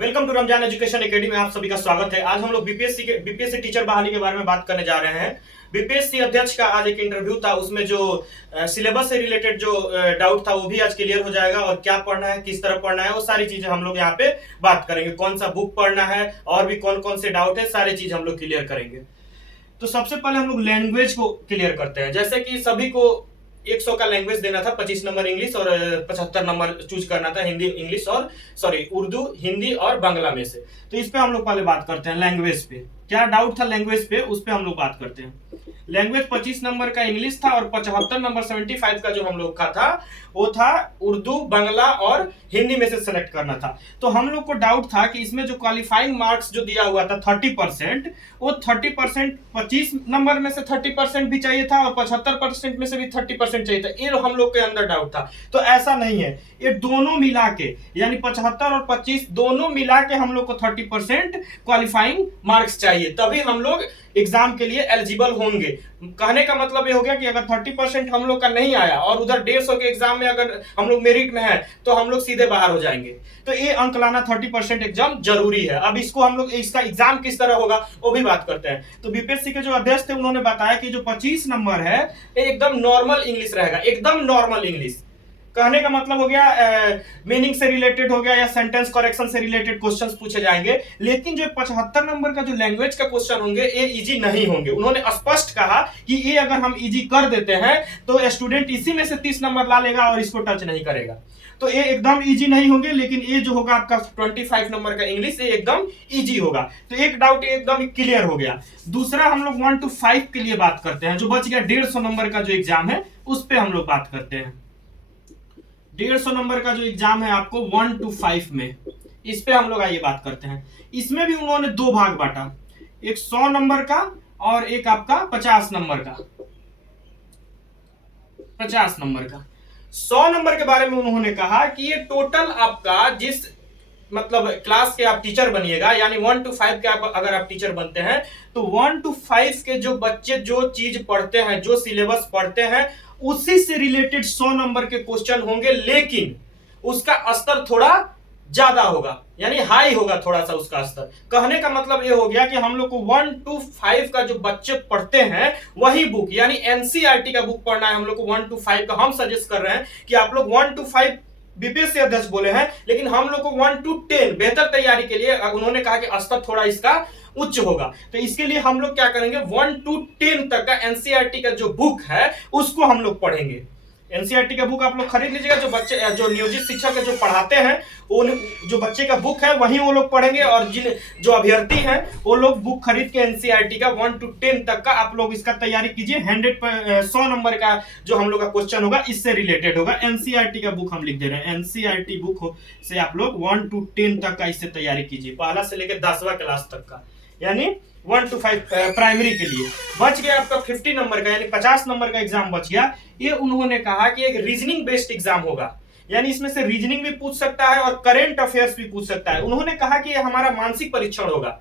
Welcome to Ramzan education academy में आप सभी का स्वागत है। आज हम लोग बीपीएससी टीचर बहाली के बारे में बात करने जा रहे हैं। बीपीएससी अध्यक्ष का आज एक इंटरव्यू था, उसमें जो सिलेबस से रिलेटेड जो डाउट था वो भी आज क्लियर हो जाएगा और क्या पढ़ना है, किस तरह पढ़ना है, वो सारी चीजें हम लोग यहाँ पे बात करेंगे। कौन सा बुक पढ़ना है और भी कौन कौन से डाउट है, सारी चीज हम लोग क्लियर करेंगे। तो सबसे पहले हम लोग लैंग्वेज को क्लियर करते हैं। जैसे कि सभी को 100 का लैंग्वेज देना था, 25 नंबर इंग्लिश और 75 नंबर चूज करना था हिंदी इंग्लिश और उर्दू हिंदी और बांग्ला में से। तो इस पे हम लोग पहले बात करते हैं लैंग्वेज पे। क्या डाउट था लैंग्वेज पे, उस पे हम लोग बात करते हैं। लैंग्वेज 25 नंबर का इंग्लिश था और 75 नंबर 75 का जो हम लोग का था वो था उर्दू बांग्ला और हिंदी में से सेलेक्ट करना था। तो हम लोग को डाउट था कि इसमें जो क्वालिफाइंग मार्क्स जो दिया हुआ था 30%, वो 30% 25 नंबर में से 30% भी चाहिए था और 75% में से भी 30% चाहिए था। ये हम लोग के अंदर डाउट था। तो ऐसा नहीं है, ये दोनों मिला के यानी 75 और 25 दोनों मिला के हम लोग को 30% क्वालिफाइंग मार्क्स चाहिए, तभी हम लोग एग्जाम के लिए एलिजिबल होंगे। कहने का मतलब ये हो गया कि अगर 30% हम लोग का नहीं आया और उधर 150 के एग्जाम में अगर हम लोग मेरिट में है तो हम लोग सीधे बाहर हो जाएंगे। तो ये अंक लाना 30% एग्जाम जरूरी है। अब इसको हम लोग इसका एग्जाम किस तरह होगा वो भी बात करते हैं। तो बीपीएससी के जो अध्यक्ष थे उन्होंने बताया कि जो 25 नंबर है ये एकदम नॉर्मल इंग्लिश रहेगा, एकदम नॉर्मल इंग्लिश। कहने का मतलब हो गया मीनिंग से रिलेटेड हो गया या सेंटेंस करेक्शन से रिलेटेड क्वेश्चंस पूछे जाएंगे। लेकिन जो 75 नंबर का जो लैंग्वेज का क्वेश्चन होंगे ये इजी नहीं होंगे। उन्होंने स्पष्ट कहा कि ये अगर हम इजी कर देते हैं तो स्टूडेंट इसी में से 30 नंबर ला लेगा और इसको टच नहीं करेगा। तो ये एकदम इजी नहीं होंगे, लेकिन ये जो होगा आपका 25 नंबर का इंग्लिश ये एकदम इजी होगा। तो एक डाउट एकदम क्लियर हो गया। दूसरा हम लोग 1 to 5 के लिए बात करते हैं। जो बच गया 150 नंबर का जो एग्जाम है उस पर हम लोग बात करते हैं। 150 नंबर का जो एग्जाम है आपको 1 to 5 में, इस पे हम लोग आइए बात करते हैं। इसमें भी उन्होंने दो भाग बांटा, एक 100 नंबर का और एक आपका 50 नंबर का। 50 नंबर का 100 नंबर के बारे में उन्होंने कहा कि ये टोटल आपका जिस मतलब क्लास के आप टीचर बनिएगा, यानी 1 to 5 के अगर आप टीचर बनते हैं तो 1 to 5 के जो बच्चे जो चीज पढ़ते हैं, जो सिलेबस पढ़ते हैं, उसी से रिलेटेड 100 नंबर के क्वेश्चन होंगे, लेकिन उसका स्तर थोड़ा ज्यादा होगा, यानी हाई होगा थोड़ा सा उसका स्तर। कहने का मतलब ये हो गया कि हम लोग को 1 to 5 का जो बच्चे पढ़ते हैं वही बुक यानी एनसीईआरटी का बुक पढ़ना है हम लोग को। 1 to 5 का हम सजेस्ट कर रहे हैं कि आप लोग 1 to 5 बीपीएससी अध्यक्ष बोले हैं, लेकिन हम लोग को 1 to 10 बेहतर तैयारी के लिए उन्होंने कहा कि स्तर थोड़ा इसका उच्च होगा। तो इसके लिए हम लोग क्या करेंगे, 1 to 10 तक का एनसीईआरटी का जो बुक है उसको हम लोग पढ़ेंगे। एनसीईआरटी का बुक आप लोग खरीद लीजिएगा। जो बच्चे जो नियोजित शिक्षक जो पढ़ाते हैं वो जो बच्चे का बुक है वही वो लोग पढ़ेंगे, और जिन जो अभ्यर्थी हैं वो लोग बुक खरीद के एनसीईआरटी का 1 to 10 तक का आप लोग इसका तैयारी कीजिए। 100 नंबर का जो हम लोग का क्वेश्चन होगा इससे रिलेटेड होगा। एनसीईआरटी का बुक हम लिख दे रहे हैं, एनसीईआरटी बुक से आप लोग 1 to 10 तक का इससे तैयारी कीजिए, पहला से लेकर 10वां क्लास तक का, यानी 1 to 5 प्राइमरी के लिए। बच गया आपका 50 नंबर का यानी 50 नंबर का एग्जाम बच गया। ये उन्होंने कहा कि एक रीजनिंग बेस्ड एग्जाम होगा, यानी इसमें से रीजनिंग भी पूछ सकता है और करंट अफेयर्स भी पूछ सकता है। उन्होंने कहा कि ये हमारा मानसिक परीक्षण होगा।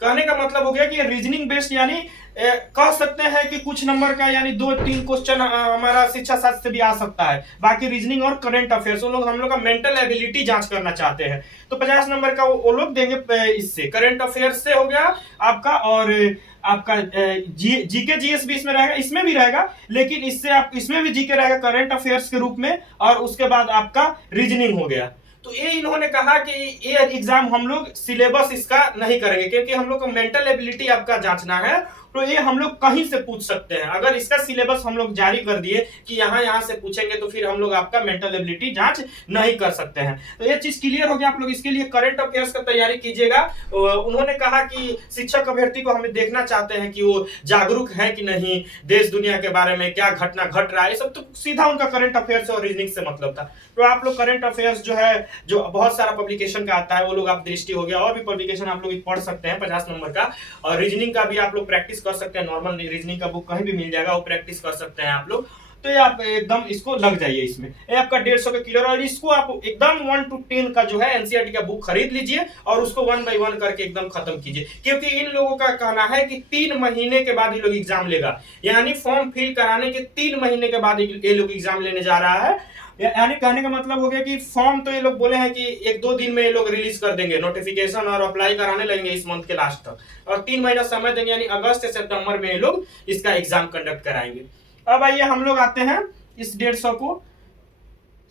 कहने का मतलब हो गया कि रीजनिंग बेस्ड यानी कह सकते हैं कि कुछ नंबर का यानी 2-3 क्वेश्चन हमारा शिक्षा शास्त्र से भी आ सकता है, बाकी रीजनिंग और करंट अफेयर्स हम लोग का मेंटल एबिलिटी जांच करना चाहते हैं। तो 50 नंबर का वो लोग देंगे। इससे करंट अफेयर्स से हो गया आपका, और आपका जीके जीएस भी इसमें रहेगा, इसमें भी रहेगा, लेकिन इससे आप इसमें भी जीके रहेगा करंट अफेयर्स के रूप में, और उसके बाद आपका रीजनिंग हो गया। तो ये इन्होंने कहा कि ये एग्जाम हम लोग सिलेबस इसका नहीं करेंगे, क्योंकि हम लोग को मेंटल एबिलिटी आपका जांचना है। तो ये हम लोग कहीं से पूछ सकते हैं। अगर इसका सिलेबस हम लोग जारी कर दिए कि यहाँ से पूछेंगे तो फिर हम लोग आपका मेंटल एबिलिटी जांच नहीं कर सकते हैं। तो ये चीज क्लियर हो गया। आप लोग इसके लिए करंट अफेयर्स का तैयारी कीजिएगा। उन्होंने कहा कि शिक्षक अभ्यर्थी को हमें देखना चाहते हैं कि वो जागरूक है कि नहीं, देश दुनिया के बारे में क्या घटना घट रहा है, ये सब तो सीधा उनका करंट अफेयर्स और रीजनिंग से मतलब था। तो आप लोग करंट अफेयर्स जो है, जो बहुत सारा पब्लिकेशन का आता है, वो लोग आप दृष्टि हो गया, और भी पब्लिकेशन आप लोग पढ़ सकते हैं 50 नंबर का। और रीजनिंग का भी आप लोग प्रैक्टिस कर सकते हैं, नॉर्मल रीजनिंग का बुक कहीं भी मिल जाएगा, वो प्रैक्टिस कर सकते हैं आप लोग। तो ये आप एकदम इसको लग जाइए इसमें। ये आपका 150 का क्लियर, और इसको आप एकदम 1 to 10 का जो है एनसीईआरटी का बुक खरीद लीजिए और उसको 1 by 1 करके एकदम खत्म कीजिए। क्योंकि इन लोगों का कहना है कि 3 महीने के बाद ये लोग एग्जाम लेगा, यानी फॉर्म फिल कराने के 3 महीने के बाद ये लोग एग्जाम लेने जा रहा है। यानी कहने का मतलब हो गया कि फॉर्म तो ये लोग बोले हैं कि 1-2 दिन में ये लोग रिलीज कर देंगे नोटिफिकेशन, और अप्लाई कराने लगेंगे इस मंथ के लास्ट तक, और 3 महीना समय देंगे, यानी अगस्त से सितंबर में ये लोग इसका एग्जाम कंडक्ट कराएंगे। अब आइए हम लोग आते हैं इस 150 को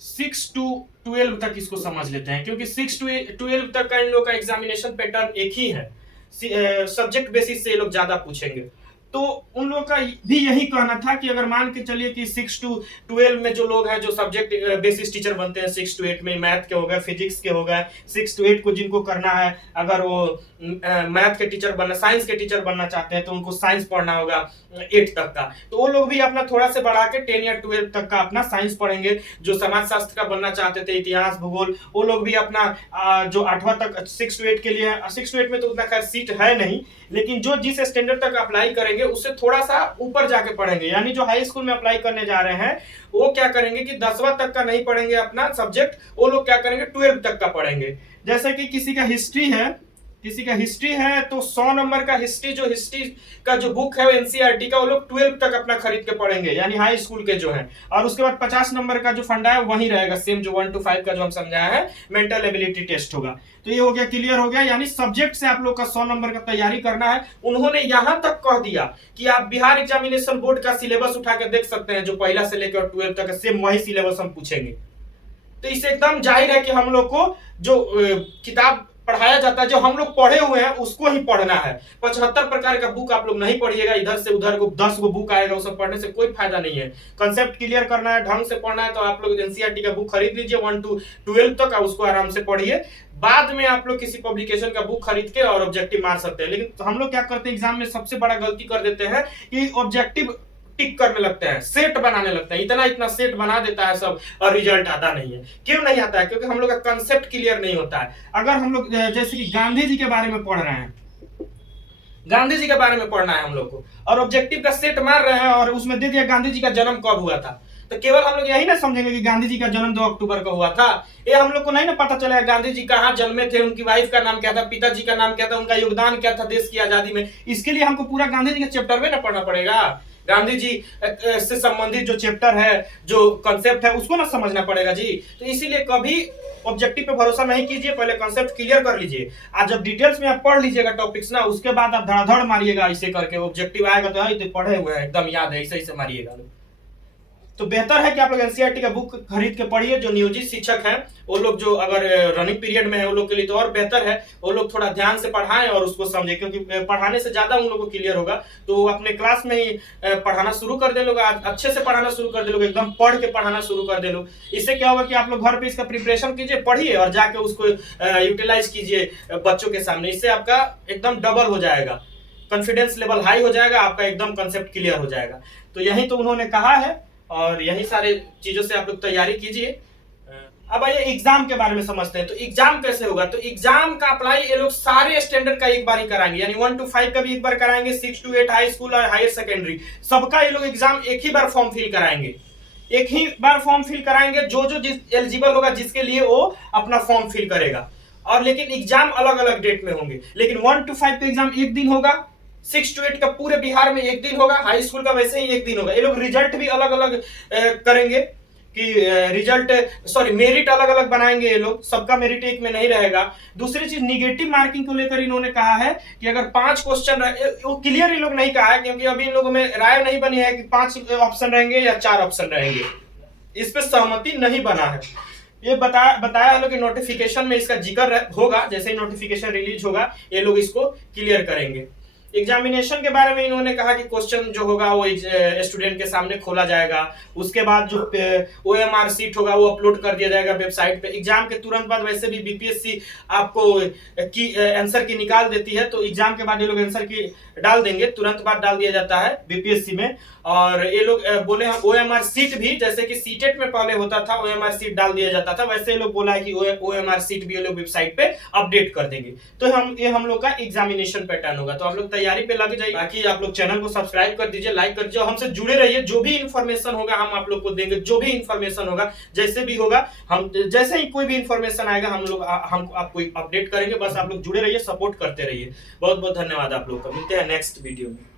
6 to 12 तक इसको समझ लेते हैं, क्योंकि 6 to 12 तक का इन लोग का एग्जामिनेशन पैटर्न एक ही है, सब्जेक्ट बेसिस से ये लोग ज्यादा पूछेंगे। तो उन लोगों का भी यही कहना था कि अगर मान के चलिए कि 6 to 12 में जो लोग हैं जो सब्जेक्ट बेसिस टीचर बनते हैं, 6 to 8 में मैथ के हो गए, फिजिक्स के हो गए, 6 to 8 को जिनको करना है, अगर वो मैथ के टीचर बनना, साइंस के टीचर बनना चाहते हैं तो उनको साइंस पढ़ना होगा 8 तक का, तो वो लोग भी अपना थोड़ा से बढ़ा के 10 या 12 तक का अपना साइंस पढ़ेंगे। जो समाज शास्त्र का बनना चाहते थे, इतिहास भूगोल, वो लोग भी अपना जो 8वां तक 6 to 8 के लिए, 6 to 8 में तो उतना खैर सीट है नहीं, लेकिन जो जिस स्टैंडर्ड तक अप्लाई करेंगे उससे थोड़ा सा ऊपर जाके पढ़ेंगे। यानी जो हाई स्कूल में अप्लाई करने जा रहे हैं वो क्या करेंगे कि 10वां तक का नहीं पढ़ेंगे अपना सब्जेक्ट, वो लोग क्या करेंगे 12 तक का पढ़ेंगे। जैसे कि किसी का हिस्ट्री है तो 100 नंबर का हिस्ट्री का जो बुक है एनसीईआरटी का, वो लोग 12 तक अपना खरीद के पढ़ेंगे, यानी हाई स्कूल के जो हैं। और उसके बाद 50 नंबर का जो फंडा है वही रहेगा, सेम जो 1 to 5 का जो हम समझाया है, मेंटल एबिलिटी टेस्ट होगा। तो ये हो गया, क्लियर हो गया, यानी सब्जेक्ट से आप लोग का 100 नंबर का तैयारी करना है। उन्होंने यहां तक कह दिया कि आप बिहार एग्जामिनेशन बोर्ड का सिलेबस उठा के देख सकते हैं, जो पहला से लेकर 12 तक सेम वही सिलेबस हम पूछेंगे। तो इससे एकदम जाहिर है कि हम लोग को जो किताब पढ़ाया जाता है, जो हम लोग पढ़े हुए हैं उसको ही पढ़ना है। 75 प्रकार का बुक आप लोग नहीं पढ़िएगा, इधर से उधर को 10 गो बुक आएगा, वो सब पढ़ने से कोई फायदा नहीं है। कंसेप्ट क्लियर करना है, ढंग से पढ़ना है, तो आप लोग एनसीईआरटी का बुक खरीद लीजिए 1 to 12 तक, उसको आराम से पढ़िए। बाद में आप लोग किसी पब्लिकेशन का बुक खरीद के और ऑब्जेक्टिव मार सकते हैं। लेकिन हम लोग क्या करते हैं एग्जाम में, सबसे बड़ा गलती कर देते हैं कि ऑब्जेक्टिव टिक करने लगते हैं, सेट बनाने लगते हैं, इतना सेट बना देता है सब, और रिजल्ट आता नहीं है। क्यों नहीं आता है? क्योंकि हम लोग का कंसेप्ट क्लियर नहीं होता है। अगर हम लोग जैसे कि गांधी जी के बारे में पढ़ रहे हैं, गांधी जी के बारे में पढ़ना है हम लोग को, और ऑब्जेक्टिव का सेट मार रहे हैं और उसमें दे दिया गांधी जी का जन्म कब हुआ था, तो केवल हम लोग यही ना समझेंगे कि गांधी जी का जन्म 2 अक्टूबर को हुआ था। ये हम लोग को नहीं ना पता चलेगा गांधी जी कहाँ जन्मे थे, उनकी वाइफ का नाम क्या था, पिताजी का नाम क्या था, उनका योगदान क्या था देश की आजादी में। इसके लिए हमको पूरा गांधी जी के चैप्टर में ना पढ़ना पड़ेगा। गांधी जी से संबंधित जो चैप्टर है, जो कंसेप्ट है, उसको ना समझना पड़ेगा जी। तो इसीलिए कभी ऑब्जेक्टिव पे भरोसा नहीं कीजिए, पहले कंसेप्ट क्लियर कर लीजिए। आज जब डिटेल्स में आप पढ़ लीजिएगा टॉपिक्स ना, उसके बाद आप धड़ाधड़ मारिएगा ऐसे करके, ऑब्जेक्टिव आएगा तो पढ़े हुए हैं एकदम याद है, ऐसे मारिएगा। तो बेहतर है कि आप लोग एनसीईआरटी का बुक खरीद के पढ़िए। जो नियोजित शिक्षक हैं वो लोग, जो अगर रनिंग पीरियड में है, वो लोग के लिए तो और बेहतर है, वो लोग थोड़ा ध्यान से पढ़ाएं और उसको समझें, क्योंकि पढ़ाने से ज्यादा उन लोगों को क्लियर होगा। तो अपने क्लास में ही पढ़ाना शुरू कर दे लोग, अच्छे से पढ़ाना शुरू कर दे लोग, एकदम पढ़ के पढ़ाना शुरू कर दे लोग। इससे क्या होगा कि आप लोग घर पे इसका प्रिपरेशन कीजिए, पढ़िए और जाके उसको यूटिलाइज कीजिए बच्चों के सामने। इससे आपका एकदम डबल हो जाएगा, कॉन्फिडेंस लेवल हाई हो जाएगा, आपका एकदम कंसेप्ट क्लियर हो जाएगा। तो यही तो उन्होंने कहा है, और यही सारे चीजों से आप लोग तैयारी कीजिए। अब आइए एग्जाम के बारे में समझते हैं। तो एग्जाम कैसे होगा? तो एग्जाम का अप्लाई ये लोग सारे स्टैंडर्ड का एक बार ही कराएंगे, यानी 1 to 5 का भी एक बार कराएंगे, 6 to 8 हाई स्कूल और हायर सेकेंडरी, सबका ये लोग एग्जाम एक ही बार फॉर्म फिल कराएंगे, एक ही बार फॉर्म फिल कराएंगे। जो जिस एलिजिबल होगा जिसके लिए वो अपना फॉर्म फिल करेगा। और लेकिन एग्जाम अलग अलग डेट में होंगे। लेकिन 1 to 5 का एग्जाम एक दिन होगा, 6 to 8 का पूरे बिहार में एक दिन होगा, हाई स्कूल का वैसे ही एक दिन होगा। ये लोग रिजल्ट भी अलग अलग करेंगे कि मेरिट अलग अलग बनाएंगे ये लोग, सबका मेरिट एक में नहीं रहेगा। दूसरी चीज, निगेटिव मार्किंग को लेकर इन्होंने कहा है कि अगर 5 क्वेश्चन, वो क्लियर ये लोग नहीं कहा है, क्योंकि अभी इन लोगों में राय नहीं बनी है कि 5 ऑप्शन रहेंगे या 4 ऑप्शन रहेंगे, इस पर सहमति नहीं बना है। ये बताया है लोग कि नोटिफिकेशन में इसका जिक्र होगा, जैसे ही नोटिफिकेशन रिलीज होगा ये लोग इसको क्लियर करेंगे। एग्जामिनेशन के बारे में इन्होंने कहा कि क्वेश्चन जो होगा वो स्टूडेंट के सामने खोला जाएगा, उसके बाद जो OMR सीट होगा वो अपलोड कर दिया जाएगा वेबसाइट पे। एग्जाम के तुरंत बाद वैसे भी बीपीएससी आपको आंसर की निकाल देती है, तो एग्जाम के बाद ये लोग आंसर की डाल देंगे, तुरंत बाद डाल दिया जाता है बीपीएससी में। और ये लोग बोले हैं OMR सीट भी, जैसे कि सीटेट में पहले होता था OMR सीट डाल दिया जाता था, वैसे ये लोग बोला है कि OMR सीट भी ये लोग वेबसाइट पे अपडेट कर देंगे। तो हम लोग का एग्जामिनेशन पैटर्न होगा। तो आप लोग तैयारी पे लग जाइए। बाकी आप लोग चैनल को सब्सक्राइब कर दीजिए, लाइक कर दीजिए, हमसे जुड़े रहिए। जो भी इन्फॉर्मेशन होगा हम आप लोग को देंगे, जो भी इन्फॉर्मेशन होगा, जैसे भी होगा, हम जैसे ही कोई भी इन्फॉर्मेशन आएगा हम आपको अपडेट करेंगे। बस आप लोग जुड़े रहिए, सपोर्ट करते रहिए। बहुत बहुत धन्यवाद आप लोग का। मिलते हैं नेक्स्ट वीडियो में।